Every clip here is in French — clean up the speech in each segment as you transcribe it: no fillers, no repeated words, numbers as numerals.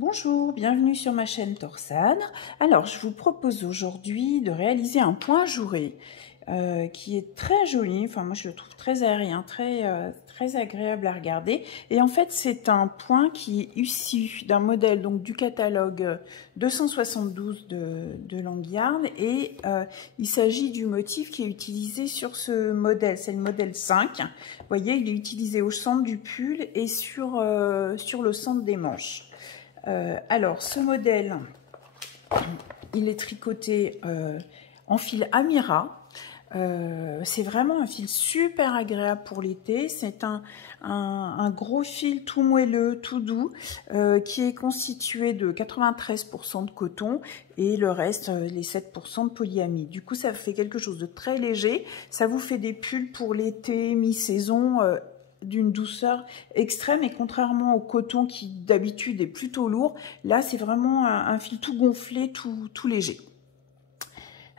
Bonjour, bienvenue sur ma chaîne Torsade. Alors, je vous propose aujourd'hui de réaliser un point ajouré qui est très joli. Enfin, moi, je le trouve très aérien, très agréable à regarder. Et en fait, c'est un point qui est issu d'un modèle donc du catalogue 272 de Langyard. Et il s'agit du motif qui est utilisé sur ce modèle. C'est le modèle 5. Vous voyez, il est utilisé au centre du pull et sur le centre des manches. Alors, ce modèle, il est tricoté en fil Amira. C'est vraiment un fil super agréable pour l'été. C'est un gros fil tout moelleux, tout doux, qui est constitué de 93% de coton et le reste, les 7% de polyamide. Du coup, ça fait quelque chose de très léger. Ça vous fait des pulls pour l'été, mi-saison, d'une douceur extrême. Et contrairement au coton qui d'habitude est plutôt lourd, là, c'est vraiment un fil tout gonflé, tout léger.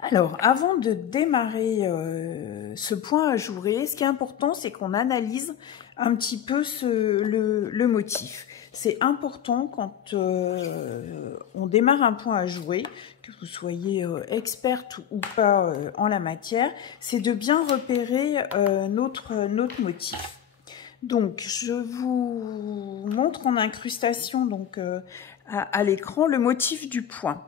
Alors, avant de démarrer ce point ajouré, ce qui est important, c'est qu'on analyse un petit peu le motif. C'est important quand on démarre un point ajouré, que vous soyez experte ou pas en la matière, c'est de bien repérer notre motif. Donc, je vous montre en incrustation donc, à l'écran le motif du point.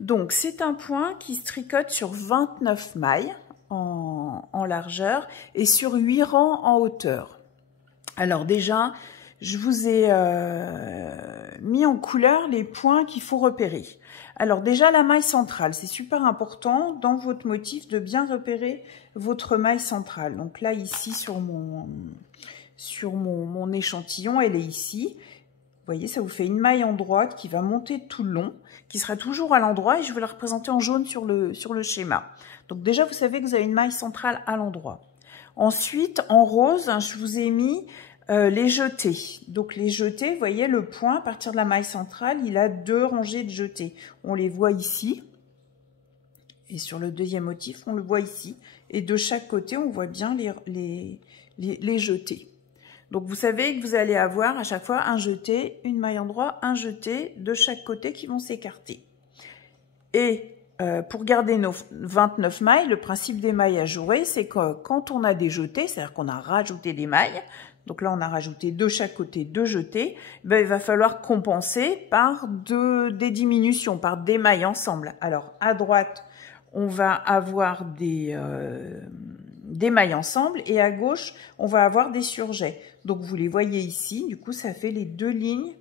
Donc, c'est un point qui se tricote sur 29 mailles en largeur et sur 8 rangs en hauteur. Alors déjà, je vous ai mis en couleur les points qu'il faut repérer. Alors déjà, la maille centrale, c'est super important dans votre motif de bien repérer votre maille centrale. Donc là, ici, sur mon échantillon, elle est ici. Vous voyez, ça vous fait une maille en droite qui va monter tout le long, qui sera toujours à l'endroit, et je vais la représenter en jaune sur le schéma. Donc déjà, vous savez que vous avez une maille centrale à l'endroit. Ensuite, en rose, je vous ai mis les jetés. Donc les jetés, vous voyez, le point, à partir de la maille centrale, il a 2 rangées de jetés. On les voit ici. Et sur le deuxième motif, on le voit ici. Et de chaque côté, on voit bien les jetés. Donc, vous savez que vous allez avoir à chaque fois un jeté, une maille en droit, un jeté de chaque côté qui vont s'écarter. Et pour garder nos 29 mailles, le principe des mailles ajourées, c'est que quand on a des jetés, c'est-à-dire qu'on a rajouté des mailles, donc là on a rajouté de chaque côté 2 jetés, ben, il va falloir compenser par des diminutions, par des mailles ensemble. Alors, à droite, on va avoir des mailles ensemble et à gauche, on va avoir des surjets. Donc, vous les voyez ici. Du coup, ça fait les 2 lignes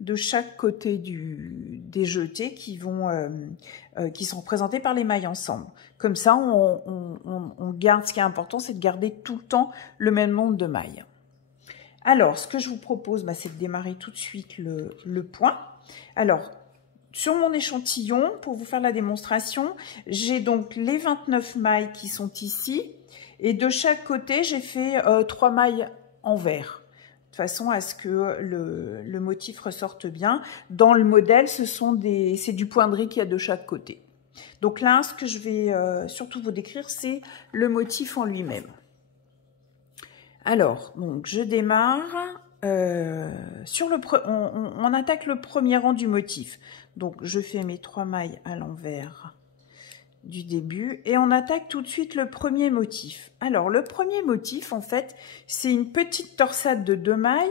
de chaque côté des jetés qui sont représentées par les mailles ensemble. Comme ça, on garde, ce qui est important, c'est de garder tout le temps le même nombre de mailles. Alors, ce que je vous propose, c'est de démarrer tout de suite le point. Alors, sur mon échantillon, pour vous faire la démonstration, j'ai donc les 29 mailles qui sont ici. Et de chaque côté, j'ai fait 3 mailles en vert, de façon à ce que le motif ressorte bien. Dans le modèle, c'est du poinderie qu'il y a de chaque côté. Donc là, ce que je vais surtout vous décrire, c'est le motif en lui-même. Alors, donc je démarre. On attaque le premier rang du motif. Donc, je fais mes 3 mailles à l'envers du début et on attaque tout de suite le premier motif. Alors, le premier motif, en fait, c'est une petite torsade de 2 mailles.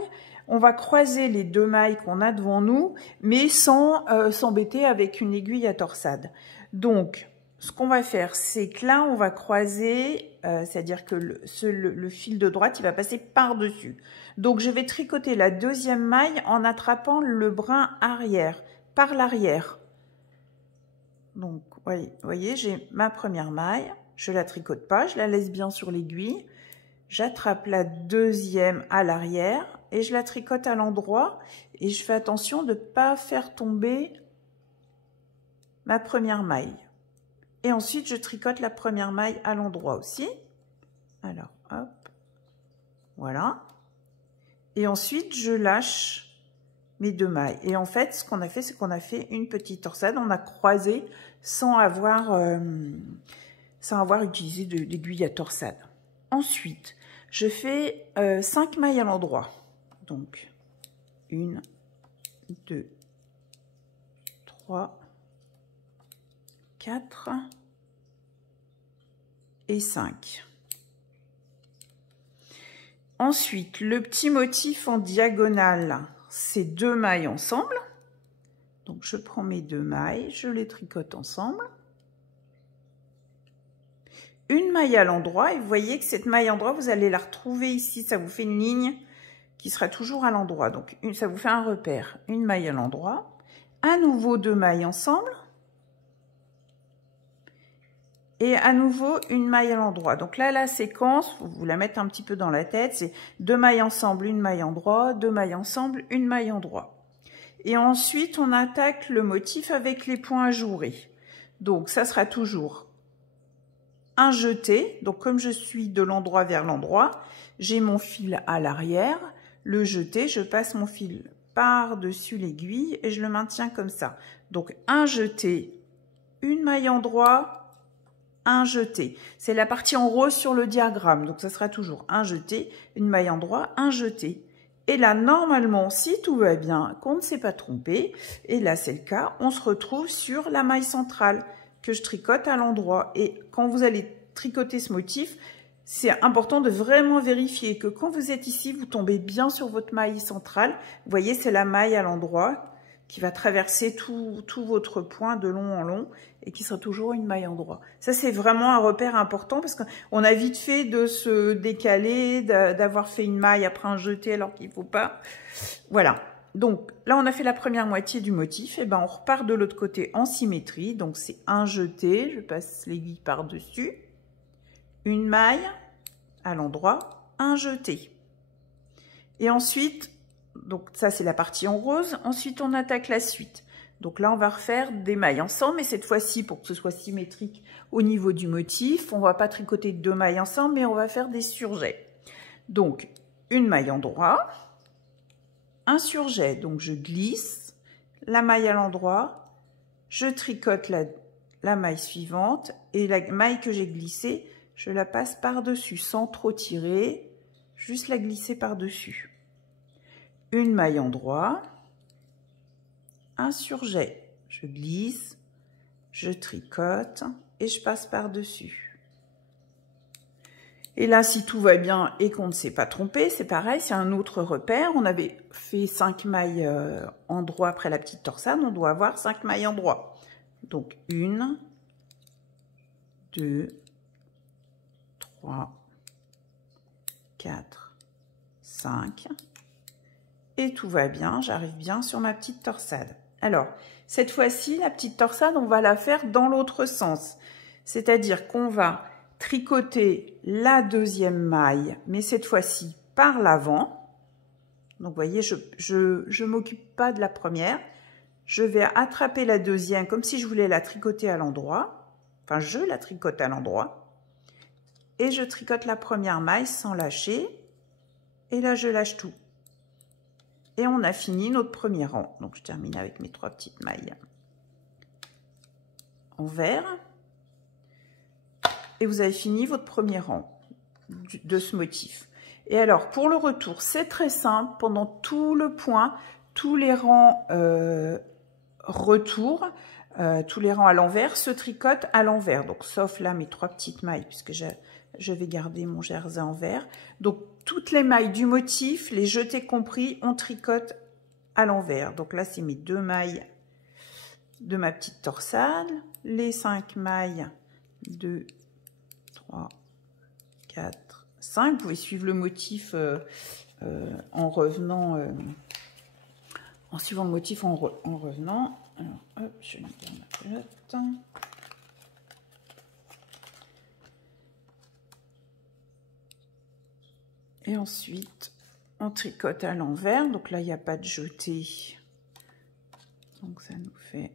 On va croiser les 2 mailles qu'on a devant nous, mais sans s'embêter avec une aiguille à torsade. Donc, ce qu'on va faire, c'est que là, on va croiser, c'est-à-dire que le fil de droite, il va passer par-dessus. Donc, je vais tricoter la deuxième maille en attrapant le brin arrière, par l'arrière. Donc, vous voyez, j'ai ma première maille, je la tricote pas, je la laisse bien sur l'aiguille. J'attrape la deuxième à l'arrière et je la tricote à l'endroit. Et je fais attention de ne pas faire tomber ma première maille. Et ensuite, je tricote la première maille à l'endroit aussi. Alors, hop, voilà. Et ensuite, je lâche mes 2 mailles. Et en fait, ce qu'on a fait, c'est qu'on a fait une petite torsade. On a croisé sans avoir utilisé d'aiguille à torsade. Ensuite, je fais 5 mailles à l'endroit. Donc, 1, 2, 3, 4 et 5. Ensuite, le petit motif en diagonale, c'est 2 mailles ensemble. Donc, je prends mes 2 mailles, je les tricote ensemble. Une maille à l'endroit, et vous voyez que cette maille à l'endroit, vous allez la retrouver ici. Ça vous fait une ligne qui sera toujours à l'endroit. Donc, ça vous fait un repère. Une maille à l'endroit. À nouveau 2 mailles ensemble. Et à nouveau, une maille à l'endroit. Donc là, la séquence, vous la mettez un petit peu dans la tête, c'est 2 mailles ensemble, une maille endroit, 2 mailles ensemble, une maille endroit. Et ensuite, on attaque le motif avec les points ajourés. Donc, ça sera toujours un jeté. Donc, comme je suis de l'endroit vers l'endroit, j'ai mon fil à l'arrière. Le jeté, je passe mon fil par-dessus l'aiguille et je le maintiens comme ça. Donc, un jeté, une maille endroit, un jeté. C'est la partie en rose sur le diagramme. Donc, ça sera toujours un jeté, une maille endroit, un jeté. Et là, normalement, si tout va bien, qu'on ne s'est pas trompé, et là, c'est le cas, on se retrouve sur la maille centrale que je tricote à l'endroit. Et quand vous allez tricoter ce motif, c'est important de vraiment vérifier que quand vous êtes ici, vous tombez bien sur votre maille centrale. Vous voyez, c'est la maille à l'endroit qui va traverser tout votre point de long en long et qui sera toujours une maille endroit. Ça, c'est vraiment un repère important parce qu'on a vite fait de se décaler, d'avoir fait une maille après un jeté alors qu'il ne faut pas. Voilà. Donc, là, on a fait la première moitié du motif. Et ben, on repart de l'autre côté en symétrie. Donc, c'est un jeté. Je passe l'aiguille par-dessus. Une maille à l'endroit, un jeté. Et ensuite, donc ça c'est la partie en rose, ensuite on attaque la suite. Donc là on va refaire des mailles ensemble, mais cette fois-ci pour que ce soit symétrique au niveau du motif, on va pas tricoter 2 mailles ensemble, mais on va faire des surjets. Donc une maille endroit, un surjet, donc je glisse la maille à l'endroit, je tricote la maille suivante et la maille que j'ai glissée, je la passe par-dessus sans trop tirer, juste la glisser par-dessus. Une maille endroit, un surjet, je glisse, je tricote et je passe par-dessus. Et là, si tout va bien et qu'on ne s'est pas trompé, c'est pareil, c'est un autre repère. On avait fait 5 mailles endroit après la petite torsade, on doit avoir 5 mailles endroit. Donc 1, 2, 3, 4, 5. Et tout va bien, j'arrive bien sur ma petite torsade. Alors, cette fois-ci, la petite torsade, on va la faire dans l'autre sens. C'est-à-dire qu'on va tricoter la deuxième maille, mais cette fois-ci par l'avant. Donc, vous voyez, je m'occupe pas de la première. Je vais attraper la deuxième comme si je voulais la tricoter à l'endroit. Enfin, je la tricote à l'endroit. Et je tricote la première maille sans lâcher. Et là, je lâche tout. Et on a fini notre premier rang. Donc, je termine avec mes 3 petites mailles en vert. Et vous avez fini votre premier rang de ce motif. Et alors, pour le retour, c'est très simple. Pendant tout le point, tous les rangs retour, tous les rangs à l'envers se tricotent à l'envers. Donc, sauf là, mes 3 petites mailles, puisque je vais garder mon jersey en vert. Donc, toutes les mailles du motif, les jetés compris, on tricote à l'envers. Donc là, c'est mes 2 mailles de ma petite torsade. Les 5 mailles, 2, 3, 4, 5. Vous pouvez suivre le motif en revenant, en suivant le motif en revenant. Alors, hop, je vais mettre ma pelote. Et ensuite, on tricote à l'envers. Donc là, il n'y a pas de jeté. Donc ça nous fait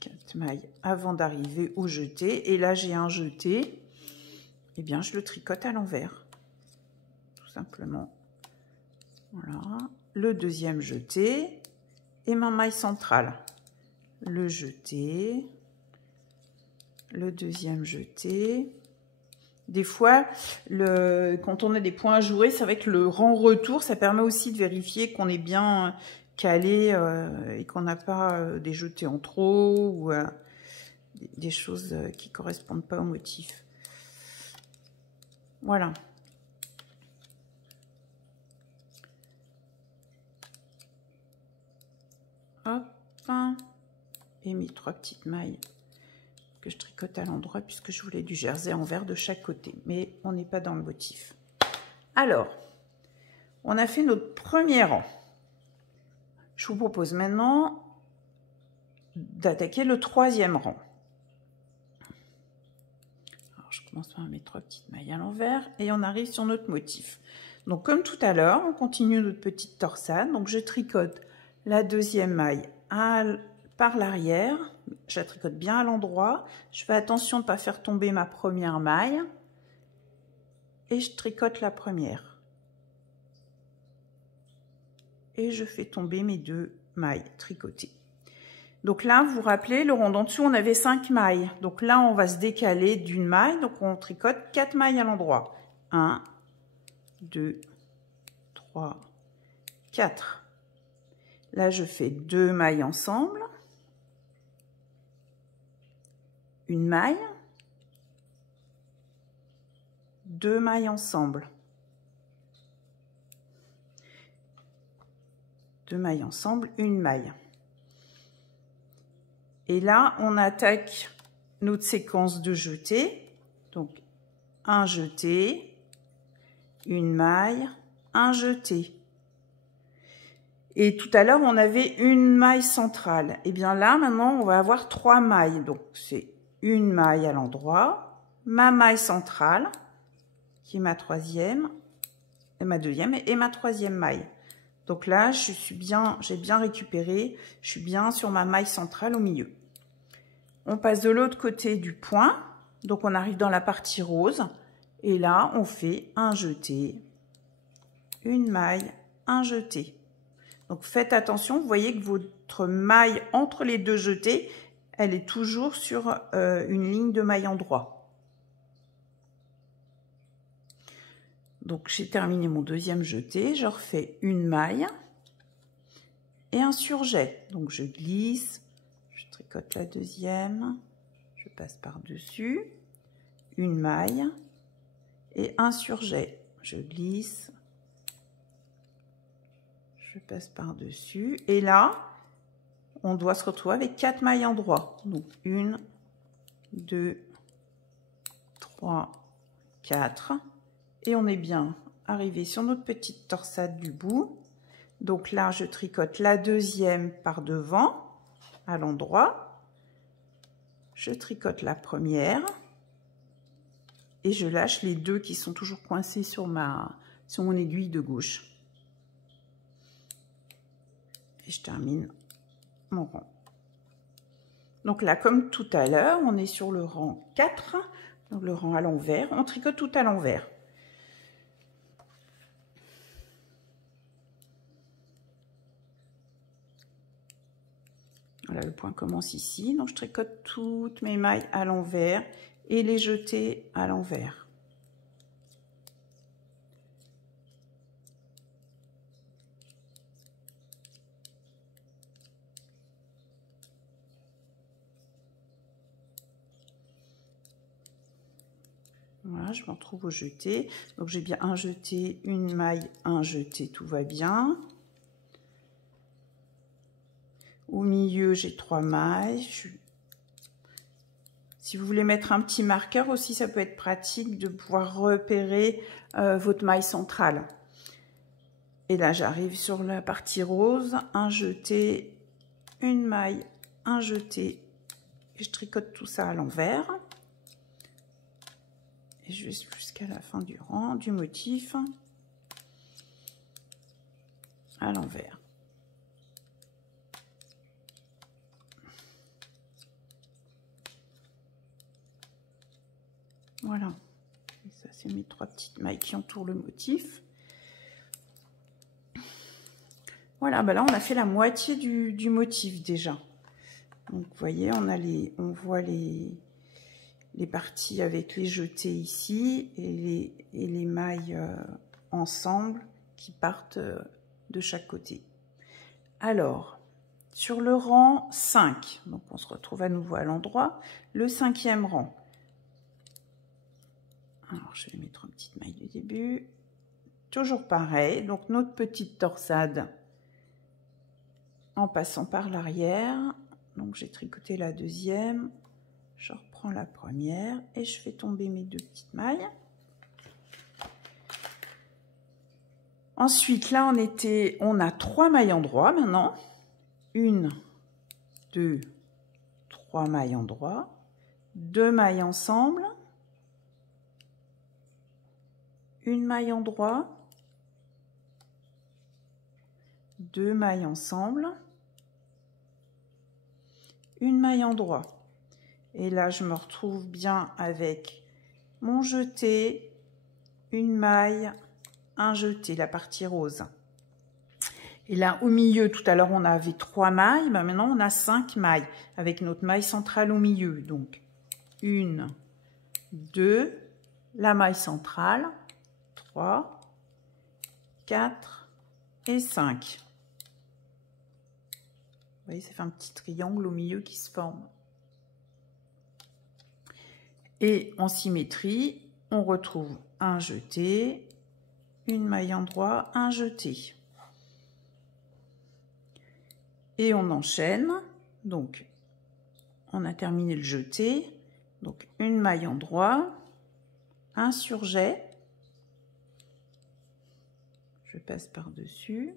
4 mailles avant d'arriver au jeté. Et là, j'ai un jeté. Eh bien, je le tricote à l'envers. Tout simplement. Voilà. Le deuxième jeté. Et ma maille centrale. Le jeté. Le deuxième jeté. Des fois, quand on a des points ajourés, c'est vrai que le rang retour, ça permet aussi de vérifier qu'on est bien calé et qu'on n'a pas des jetés en trop ou des choses qui correspondent pas au motif. Voilà. Hop. Et mes 3 petites mailles que je tricote à l'endroit puisque je voulais du jersey en vert de chaque côté. Mais on n'est pas dans le motif. Alors, on a fait notre premier rang. Je vous propose maintenant d'attaquer le 3e rang. Alors, je commence par mes 3 petites mailles à l'envers et on arrive sur notre motif. Donc, comme tout à l'heure, on continue notre petite torsade. Donc, je tricote la 2e maille par l'arrière. Je la tricote bien à l'endroit. Je fais attention de ne pas faire tomber ma première maille. Et je tricote la première. Et je fais tomber mes 2 mailles tricotées. Donc là, vous vous rappelez, le rond d'en dessous, on avait 5 mailles. Donc là, on va se décaler d'une maille. Donc on tricote 4 mailles à l'endroit. 1, 2, 3, 4. Là, je fais 2 mailles ensemble. Une maille. 2 mailles ensemble. 2 mailles ensemble, une maille. Et là, on attaque notre séquence de jetés. Donc, un jeté, une maille, un jeté. Et tout à l'heure, on avait une maille centrale. Et bien là, maintenant, on va avoir 3 mailles. Donc, c'est une maille à l'endroit, ma maille centrale, qui est ma 3e, et ma 2e, et ma 3e maille. Donc là, j'ai bien récupéré, je suis bien sur ma maille centrale au milieu. On passe de l'autre côté du point, donc on arrive dans la partie rose, et là, on fait un jeté, une maille, un jeté. Donc faites attention, vous voyez que votre maille entre les 2 jetés, elle est toujours sur une ligne de maille endroit. Donc j'ai terminé mon 2e jeté, je refais une maille et un surjet. Donc je glisse, je tricote la 2e, je passe par-dessus, une maille et un surjet. Je glisse, je passe par-dessus et là, on doit se retrouver avec 4 mailles endroit. Donc 1, 2, 3, 4. Et on est bien arrivé sur notre petite torsade du bout. Donc là, je tricote la 2e par devant, à l'endroit. Je tricote la première. Et je lâche les 2 qui sont toujours coincés sur mon aiguille de gauche. Et je termine mon rang. Donc là, comme tout à l'heure, on est sur le rang 4, donc le rang à l'envers. On tricote tout à l'envers. Voilà, le point commence ici. Donc, je tricote toutes mes mailles à l'envers et les jeter à l'envers. Voilà, je me retrouve au jeté. Donc, j'ai bien un jeté, une maille, un jeté, tout va bien. Au milieu, j'ai 3 mailles. Si vous voulez mettre un petit marqueur aussi, ça peut être pratique de pouvoir repérer votre maille centrale. Et là, j'arrive sur la partie rose. Un jeté, une maille, un jeté. Et je tricote tout ça à l'envers. Et je vais jusqu'à la fin du rang, du motif, à l'envers. Voilà, et ça c'est mes 3 petites mailles qui entourent le motif. Voilà, bah là on a fait la moitié du motif déjà. Donc vous voyez, on voit les parties avec les jetés ici et les mailles ensemble qui partent de chaque côté. Alors, sur le rang 5, donc on se retrouve à nouveau à l'endroit, le 5e rang. Alors, je vais mettre une petite maille du début. Toujours pareil, donc notre petite torsade en passant par l'arrière. Donc, j'ai tricoté la deuxième, je reprends la première et je fais tomber mes 2 petites mailles. Ensuite, là, on a 3 mailles endroits maintenant. 1, 2, 3 mailles endroits, 2 mailles ensemble, une maille endroit, 2 mailles ensemble, une maille endroit. Et là, je me retrouve bien avec mon jeté, une maille, un jeté, la partie rose. Et là, au milieu, tout à l'heure, on avait 3 mailles. Ben maintenant, on a 5 mailles avec notre maille centrale au milieu. Donc, 1, 2, la maille centrale, 3, 4 et 5. Vous voyez, ça fait un petit triangle au milieu qui se forme. Et en symétrie, on retrouve un jeté, une maille endroit, un jeté. Et on enchaîne, donc on a terminé le jeté, donc une maille endroit, un surjet, je passe par-dessus,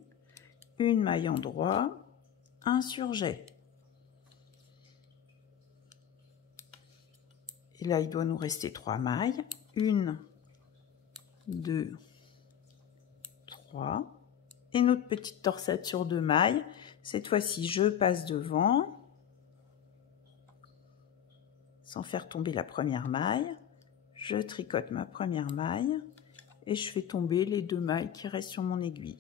une maille endroit, un surjet. Et là, il doit nous rester 3 mailles, 1, 2, 3, et notre petite torsade sur 2 mailles. Cette fois-ci, je passe devant, sans faire tomber la première maille. Je tricote ma première maille et je fais tomber les 2 mailles qui restent sur mon aiguille.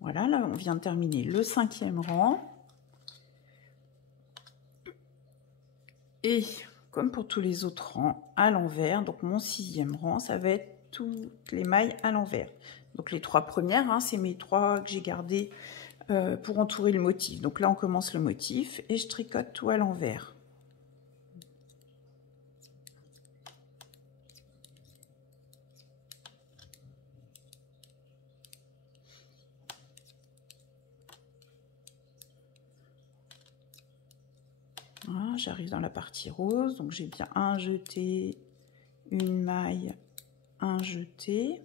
Voilà, là, on vient de terminer le 5e rang. Et comme pour tous les autres rangs, à l'envers, donc mon 6e rang, ça va être toutes les mailles à l'envers. Donc les 3 premières, hein, c'est mes 3 que j'ai gardées pour entourer le motif. Donc là, on commence le motif et je tricote tout à l'envers. Voilà, j'arrive dans la partie rose, donc j'ai bien un jeté, une maille, un jeté.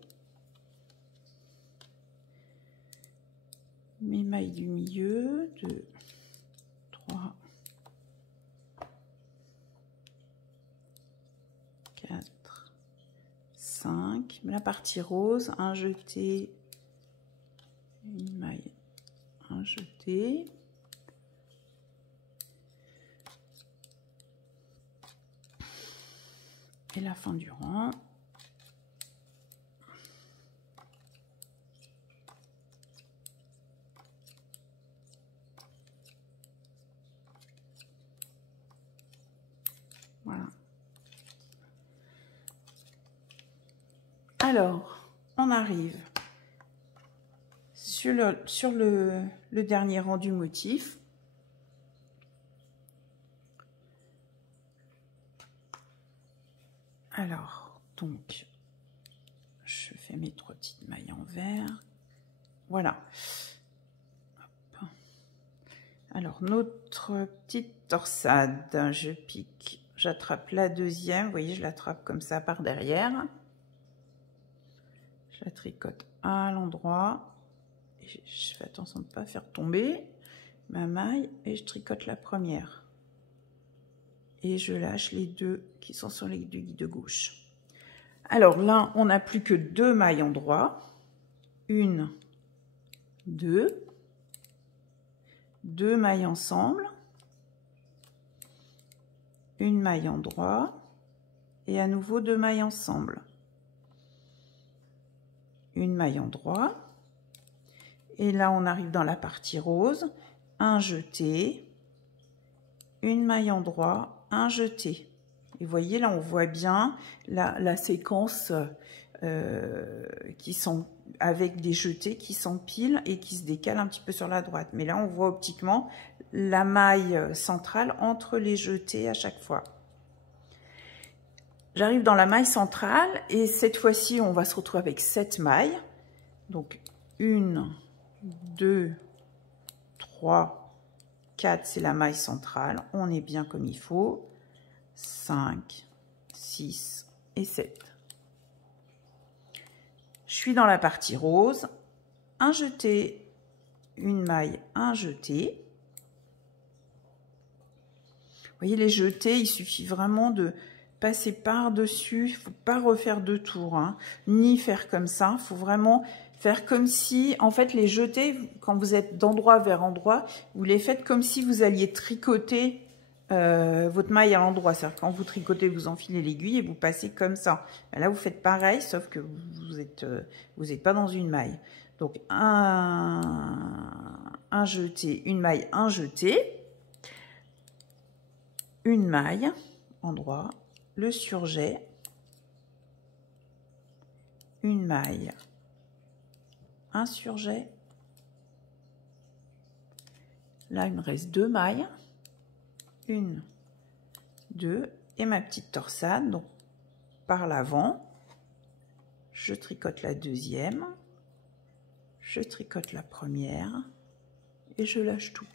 Mes mailles du milieu, 2, 3, 4, 5. La partie rose, un jeté, une maille, un jeté. Et la fin du rang. Voilà. Alors, on arrive sur le dernier rang du motif. Alors, donc, je fais mes 3 petites mailles en vert. Voilà. Hop. Alors, notre petite torsade, je pique, j'attrape la deuxième. Vous voyez, je l'attrape comme ça par derrière. Je la tricote à l'endroit. Je fais attention de ne pas faire tomber ma maille et je tricote la première. Et je lâche les 2 qui sont sur l'aiguille de gauche. Alors là, on n'a plus que 2 mailles endroit. 1, 2. 2 mailles ensemble. Une maille endroit. Et à nouveau 2 mailles ensemble. Une maille endroit. Et là, on arrive dans la partie rose. Un jeté. Une maille endroit. Un jeté. Et vous voyez, là, on voit bien la séquence qui sont avec des jetés qui s'empilent et qui se décalent un petit peu sur la droite. Mais là, on voit optiquement la maille centrale entre les jetés à chaque fois. J'arrive dans la maille centrale et cette fois-ci, on va se retrouver avec 7 mailles. Donc, 1, 2, 3, 4, c'est la maille centrale. On est bien comme il faut. 5, 6 et 7. Je suis dans la partie rose. Un jeté, une maille, un jeté. Vous voyez, les jetés, il suffit vraiment de passer par-dessus. Il ne faut pas refaire deux tours, hein, ni faire comme ça. Il faut vraiment faire comme si, en fait, les jetés, quand vous êtes d'endroit vers endroit, vous les faites comme si vous alliez tricoter votre maille à l'endroit. C'est-à-dire quand vous tricotez, vous enfilez l'aiguille et vous passez comme ça. Là, vous faites pareil, sauf que vous êtes pas dans une maille. Donc, un jeté, une maille, un jeté, une maille, endroit, le surjet, une maille, un surjet. Là, il me reste 2 mailles. 1, 2, et ma petite torsade. Donc, par l'avant, je tricote la deuxième, je tricote la première, et je lâche tout.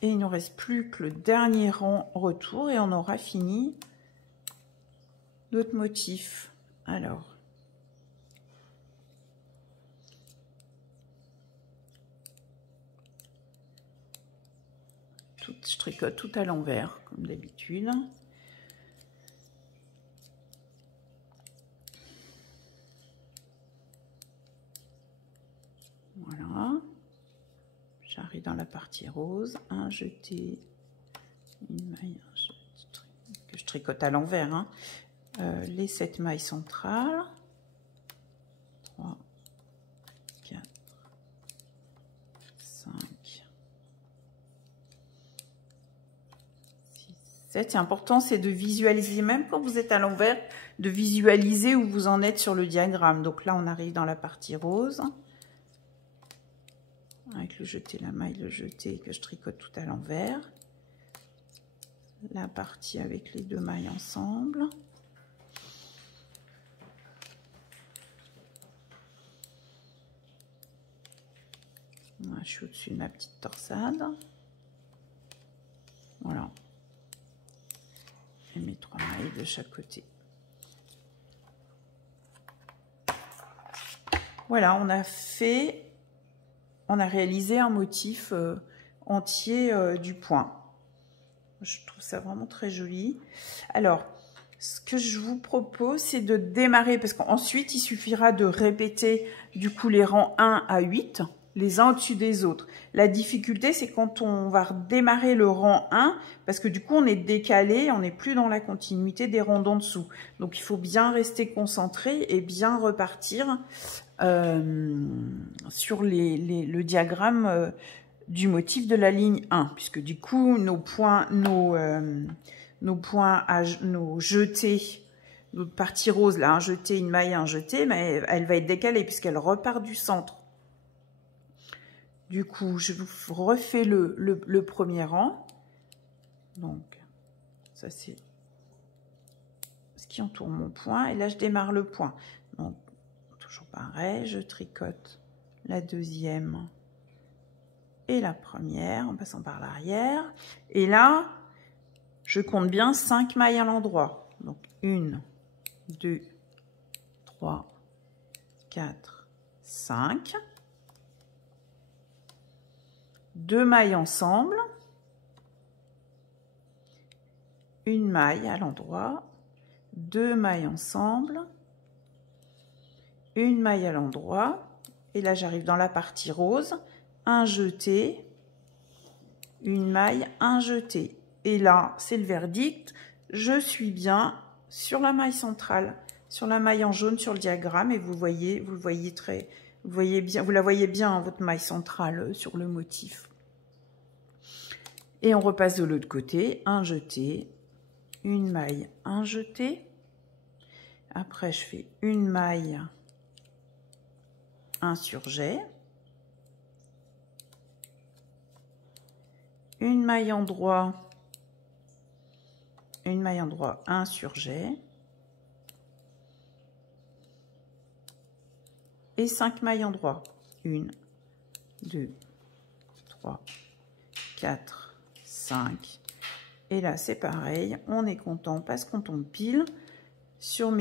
Et il ne nous reste plus que le dernier rang retour, et on aura fini notre motif. Alors, je tricote tout à l'envers, comme d'habitude. Voilà. J'arrive dans la partie rose. Un jeté, une maille, un jeté, que je tricote à l'envers. Hein. Les 7 mailles centrales. 3, 4, 5, 6, 7. C'est important, c'est de visualiser, même quand vous êtes à l'envers, de visualiser où vous en êtes sur le diagramme. Donc là, on arrive dans la partie rose. Avec le jeté, la maille, le jeté que je tricote tout à l'envers. La partie avec les 2 mailles ensemble. Voilà, je suis au-dessus de ma petite torsade. Voilà. Et mes 3 mailles de chaque côté. Voilà, on a réalisé un motif entier du point. Je trouve ça vraiment très joli. Alors, ce que je vous propose, c'est de démarrer, parce qu'ensuite, il suffira de répéter du coup les rangs 1 à 8, les uns au-dessus des autres. La difficulté, c'est quand on va redémarrer le rang 1, parce que du coup, on est décalé, on n'est plus dans la continuité des rangs d'en dessous. Donc, il faut bien rester concentré et bien repartir sur le diagramme du motif de la ligne 1, puisque du coup, nos jetés, notre partie rose, là, un jeté, une maille, un jeté, mais elle va être décalée puisqu'elle repart du centre. Du coup, je vous refais le premier rang. Donc, ça c'est ce qui entoure mon point. Et là, je démarre le point. Donc, toujours pareil, je tricote la deuxième et la première en passant par l'arrière. Et là, je compte bien 5 mailles à l'endroit. Donc, 1, 2, 3, 4, 5. 2 mailles ensemble, une maille à l'endroit, 2 mailles ensemble, une maille à l'endroit, et là j'arrive dans la partie rose, un jeté, une maille, un jeté, et là c'est le verdict, je suis bien sur la maille centrale, sur la maille en jaune sur le diagramme, et vous la voyez bien, votre maille centrale sur le motif. Et on repasse de l'autre côté, un jeté, une maille, un jeté. Après, je fais une maille, un surjet, une maille endroit, un surjet et 5 mailles endroit. 1, 2, 3, 4, 5. Et là, c'est pareil, on est content parce qu'on tombe pile sur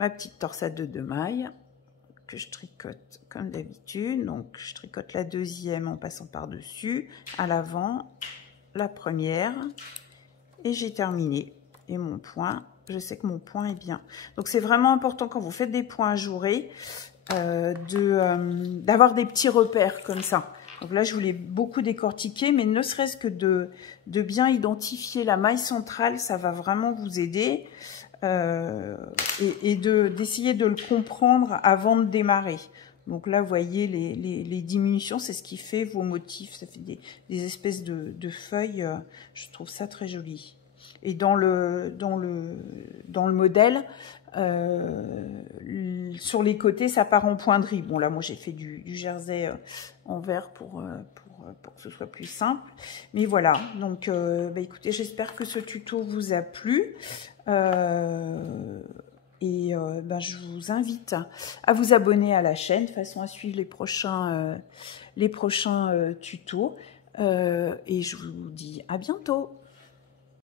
ma petite torsade de 2 mailles que je tricote comme d'habitude. Donc, je tricote la deuxième en passant par-dessus, à l'avant, la première, et j'ai terminé. Et mon point, je sais que mon point est bien. Donc, c'est vraiment important quand vous faites des points ajourés d'avoir des petits repères comme ça. Donc là, je voulais beaucoup décortiquer, mais ne serait-ce que de bien identifier la maille centrale, ça va vraiment vous aider. Et d'essayer de le comprendre avant de démarrer. Donc là, vous voyez les diminutions, c'est ce qui fait vos motifs. Ça fait des espèces de feuilles. Je trouve ça très joli. Et dans le modèle, sur les côtés, ça part en pointerie. Bon, là, moi, j'ai fait du jersey en vert pour que ce soit plus simple. Mais voilà, donc bah, écoutez, j'espère que ce tuto vous a plu. Ben, je vous invite à vous abonner à la chaîne de façon à suivre les prochains tutos. Et je vous dis à bientôt.